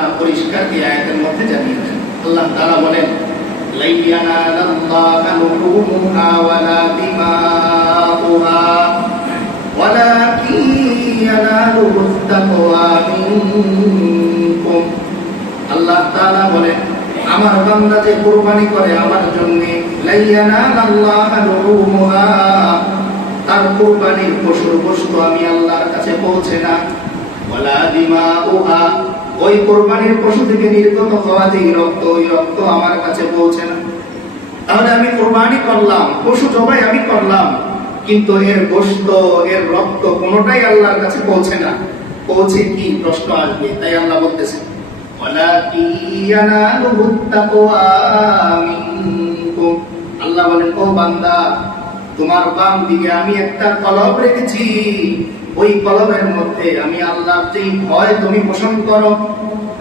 তাআলা পরিষ্কার এই আয়াতের মধ্যে জানিয়ে দেন। আল্লাহ তাআলা বলেন, লা ইয়ানালাল্লাহু লুহুমুহা ওয়ালা দিমাউহা ওয়ালাকিন ইয়ানালুহুত তাকওয়া মিনকুম। আল্লাহ তাআলা বলেন, আমার বান্দা যে কুরবানি করে আমার জন্য, লা ইয়ানালাল্লাহু লুহুমুহা, তার কুরবানির পশুর গোশত আমি আল্লাহর কাছে পৌঁছে না, ওয়ালা দিমাউহা, ওই কুরবানির পশু থেকে নির্গত হওয়া যে রক্ত, ওই রক্ত আমার কাছে পৌঁছে না। তাহলে আমি কুরবানি করলাম, পশু জবাই আমি করলাম, কিন্তু এর গোশত, এর রক্ত কোনোটাই আল্লাহর কাছে পৌঁছে না। পৌঁছে কি? প্রশ্ন আসবে। তাই আল্লাহ বলতেছেন, ওয়ালাকিন ইয়ানালুহুত তাকওয়া মিনকুম। আল্লাহ বলেন, ও বান্দা, তোমার বাম দিকে আমি একটা কলব রেখেছি, ওই কলবের মধ্যে আমি আল্লাহর যে ভয় তুমি পোষণ করো,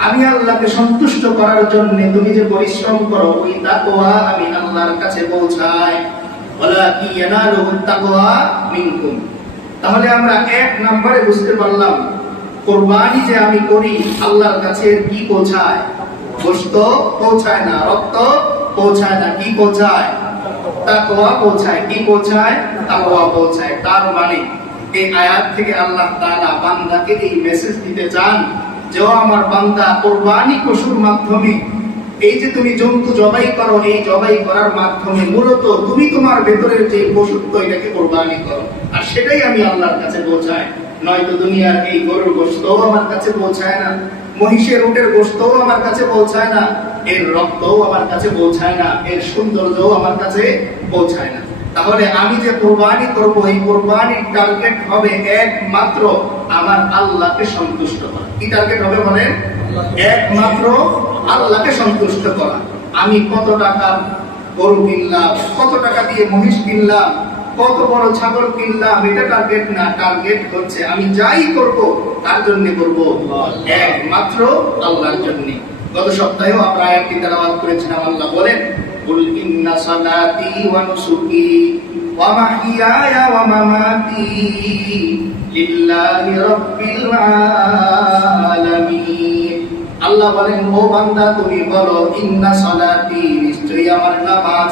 আমি আল্লাহকে সন্তুষ্ট করার জন্য তুমি যে পরিশ্রম করো, ওই তাকওয়া আমি আল্লাহর কাছে পৌঁছাই। ওয়ালাকিন ইয়ানালুহুত তাকওয়া মিনকুম। তাহলে আমরা এক নম্বরে বুঝতে পারলাম, কুরবানি যে আমি করি আল্লাহর কাছে কি পৌঁছায়? গোশত পৌঁছায় না, রক্ত পৌঁছায় না, কি পৌঁছায়? তাকওয়া পৌঁছায়। কি পৌঁছায়? তাকওয়া পৌঁছায়। তার মানে এই আয়াত থেকে আল্লাহ তাআলা বান্দাকে এই মেসেজ দিতে চান যে, ও আমার বান্দা, কুরবানি পশুর মাধ্যমে, এই যে তুমি জন্তু জবাই করো, এই জবাই করার মাধ্যমে মূলত তুমি তোমার ভেতরের যে পশুত্ব, এটাকে কুরবানি করো, আর সেটাই আমি আল্লাহর কাছে পৌঁছাই। নয়তো দুনিয়ার এই গরুর গোশতও আমার কাছে পৌঁছায় না, মহিষের উটের গোশতও আমার কাছে পৌঁছায় না, এর রক্তও আমার কাছে পৌঁছায় না, এর সৌন্দর্যও আমার কাছে পৌঁছায় না। তাহলে আমি যে কুরবানি করব, এই কুরবানির টার্গেট হবে একমাত্র আমার আল্লাহকে সন্তুষ্ট করা। কি টার্গেট হবে বলেন? একমাত্র আল্লাহকে সন্তুষ্ট করা। আমি কত টাকা গরু কিনলাম, কত টাকা দিয়ে মহিষ কিনলাম, কত বড় ছাগল কিনলাম, এটা টার্গেট না। টার্গেট হচ্ছে আমি যাই করব তার জন্য করব, একমাত্র আল্লাহর জন্য। গত সপ্তাহেও আমরা আয়াতটি তেলাওয়াত করেছিলাম। আল্লাহ বলেন, কুল ইন্না সালাতি ওয়া নুসুকি ওয়া মাহইয়ায়া ওয়া মামাতি লিল্লাহি রাব্বিল আলামিন। আল্লাহ বলেন, ও বান্দা তুমি বলো, ইন্না সালাতি, নিশ্চয়ই আমার নামাজ,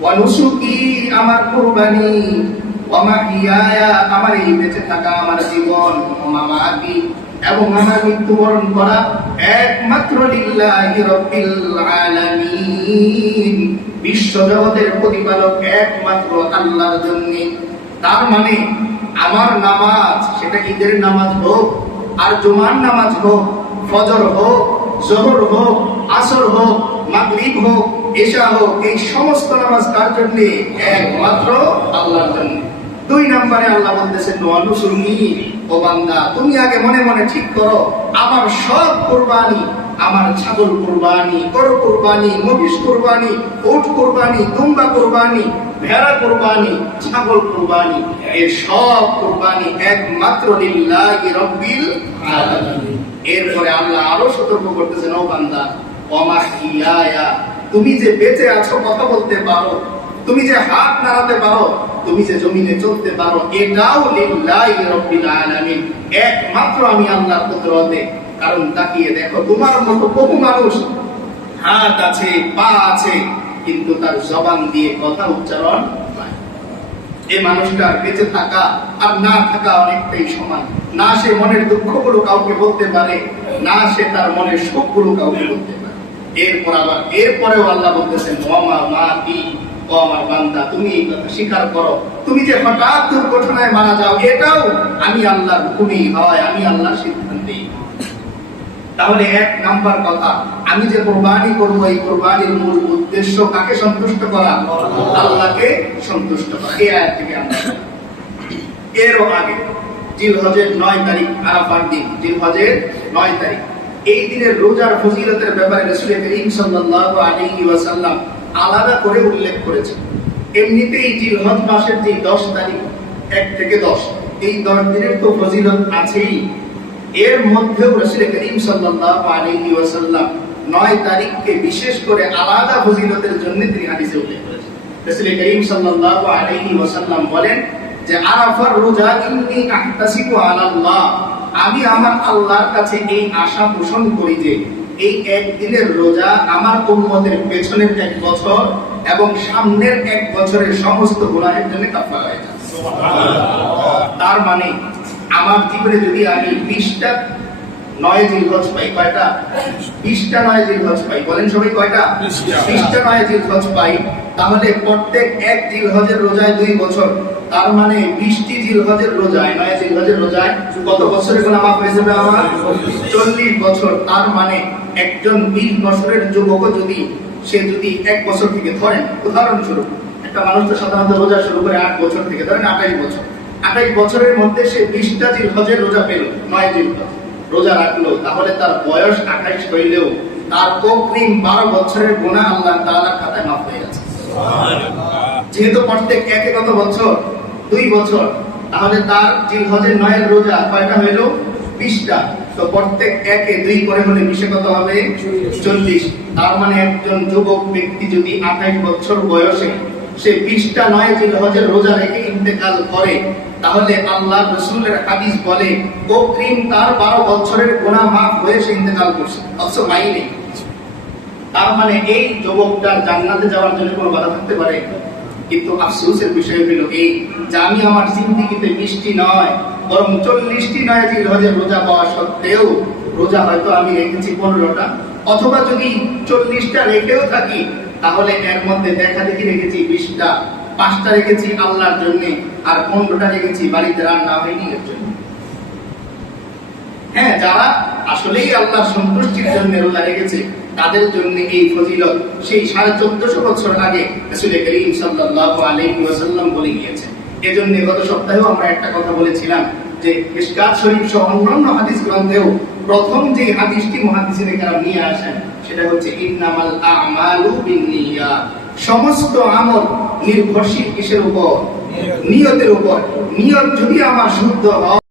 ওয়া নুসুকি, আমার কুরবানি, ওয়া মাহইয়ায়া, আমার এই বেঁচে থাকা, আমার জীবন, ওয়া মামাতি, এবং আমার মৃত্যুবরণ করা একমাত্র লিল্লাহি রাব্বিল আলামিন, বিশ্ব জগতের প্রতিপালক একমাত্র আল্লাহর জন্য। তার মানে আমার নামাজ, সেটা ঈদের নামাজ হোক, আর জুমার নামাজ হোক, ফজর হোক, যোহর হোক, আসর হোক, মাগরিব হোক, এশা হোক, এই সমস্ত নামাজ কার জন্য? একমাত্র আল্লাহর জন্য। দুই নম্বরে আল্লাহ বলতেছেন, ওয়ানুসুনি, ও বান্দা তুমি আগে মনে মনে ঠিক করো, আমার সব কুরবানি, আমার ছাগল কুরবানি, গরু কুরবানি, মহিষ কুরবানি, উট কুরবানি, দুম্বা কুরবানি, ভেড়া কুরবানি, ছাগল কুরবানি, এই সব কুরবানি একমাত্র লিল্লাহি রাব্বিল আলামিন। এরপরে আল্লাহ আরো সতর্ক করতেছেন, ও বান্দা, ওয়া মাহইয়ায়া, তুমি যে বেঁচে আছো, কথা বলতে পারো, তুমি যে হাত নাড়াতে পারো, তুমি যে জমিনে চলতে পারো, এটাও লিল্লাহি রাব্বিল আলামিন, একমাত্র আমি আল্লাহর কুদরতে। কারণ তাকিয়ে দেখো, তোমার মতো বহু মানুষ হাত আছে, পা আছে, কিন্তু তার জবান দিয়ে কথা উচ্চারণ নাই। এই মানুষটার বেঁচে থাকা আর না থাকা অনেকটাই সমান। না সে মনের দুঃখগুলো কাউকে বলতে পারে, না সে তার মনের সুখগুলো কাউকে বলতে পারে। এরপরেও আল্লাহ বলতেছেন, ওয়া মাতি, ও আমার বান্দা তুমি এই কথা স্বীকার করো, তুমি যে হঠাৎ দুর্ঘটনায় মারা যাও, এটাও আমি আল্লাহর হুকুমেই হয়, আমি আল্লাহর সিদ্ধান্তেই। তাহলে এক নাম্বার কথা, আমি যে কুরবানি করব, এই কুরবানির মূল উদ্দেশ্য কাকে সন্তুষ্ট করা? আল্লাহকে সন্তুষ্ট করা। এই আয়াত থেকে আমরা এরও আগে জিলহজের 9 তারিখ, আরাফার দিন, জিলহজের 9 তারিখ, এই দিনের রোজার ফজিলতের ব্যাপারে রাসূল করিম সাল্লাল্লাহু আলাইহি ওয়াসাল্লাম আলাদা করে উল্লেখ করেছেন। এমনিতেই জিলহজ মাসের যে 10 তারিখ, 1 থেকে 10, এই 10 দিনের তো ফজিলত আছেই। এর মধ্যেও রাসূল করিম সাল্লাল্লাহু আলাইহি ওয়াসাল্লাম 9 তারিখকে বিশেষ করে আলাদা ফজিলতের জন্য তিনি হাদিসে উল্লেখ করেছেন। রাসূল করিম সাল্লাল্লাহু আলাইহি ওয়াসাল্লাম বলেন যে, আরাফার রোজা ইন্নী আহতাসিবু আলাল্লাহ আমি আমার আল্লাহর কাছে এই আশা পোষণ করি যে এই একদিনের রোজা আমার উম্মতের পেছনের 1 বছর এবং সামনের 1 বছরের সমস্ত গুনাহের জন্য কাফারা হয়ে যাবে। তার মানে আমার জীবনে যদি আমি 20টা 9 জিলহজ পাই, কয়টা? 20টা 9 জিলহজ পাই, বলেন সবাই কয়টা? 20টা 9 জিলহজ পাই, তাহলে প্রত্যেক 1 জিলহজের রোজায় 2 বছর, তার মানে 20টি জিলহজের রোজায় 9 জিলহজের রোজায় কত বছরের গুনাহ মাফ হয়ে যাবে আমার? 40 বছর। তার মানে একজন 20 বছরের যুবক যদি 1 বছর থেকে ধরেন, উদাহরণস্বরূপ একটা মানুষ তো সাধারণত রোজা শুরু করে 8 বছর থেকে, ধরেন 28 বছর, 28 বছরের মধ্যে সে 20টা জিলহজের রোজা পেল, 9 জিলহজ রোজা রাখলো, তাহলে তার বয়স 28 হইলেও তার অগ্রিম 12 বছরের গুনাহ আল্লাহ তাআলার খাতায় মাফ হয়ে গেছে। যেহেতু প্রত্যেক একে কত বছর? 2 বছর, তাহলে তার জিলহজের 9 রোজা কয়টা হইল? 20টা। তো প্রত্যেক একে 2 করে হলে 20 কত হবে? 40। তার মানে একজন যুবক ব্যক্তি যদি 28 বছর বয়সে সে 20টা 9 জিলহজের রোজা রেখে ইন্তেকাল করে, তাহলে আল্লাহ রাসূলের হাদিস বলে অগ্রিম তার 12 বছরের গুনাহ মাফ হয়ে সে ইন্তেকাল করছে, অথচ মাইনে। তার মানে এই যুবকটার জান্নাতে যাওয়ার জন্য কোনো বাধা থাকতে পারে? কিন্তু আফসোসের বিষয় হলো এই যে আমি আমার জিন্দেগিতে 20টি নয় বরং 40টি 9 জিলহজের রোজা পাওয়া সত্ত্বেও রোজা হয়তো আমি রেখেছি 15টা, অথবা যদি 40টা রেখেও থাকি তাহলে এর মধ্যে দেখা দেখি রেখেছি 20টা, 5টা রেখেছি আল্লাহর জন্য, আর 15টা রেখেছি বাড়িতে রান্না হয়নি এর জন্য। হ্যাঁ, যারা আসলেই আল্লাহর সন্তুষ্টির জন্য রোজা রেখেছে তাদের জন্য এই ফজিলত সেই 1450 বছর আগে রাসূল করিম সাল্লাল্লাহু আলাইহি ওয়াসাল্লাম বলে গিয়েছেন। এজন্য গত সপ্তাহেও আমরা একটা কথা বলেছিলাম যে মিশকাত শরীফ সহ অন্যান্য হাদিস গ্রন্থেও প্রথম যে হাদিসটি মুহাদ্দিসিনে কেরাম নিয়ে আসেন সেটা হচ্ছে ইন্নামাল আমালু বিন্নিয়াত। সমস্ত আমল নির্ভরশীল কিসের উপর? নিয়তের উপর। নিয়ত যদি আমার শুদ্ধ হয়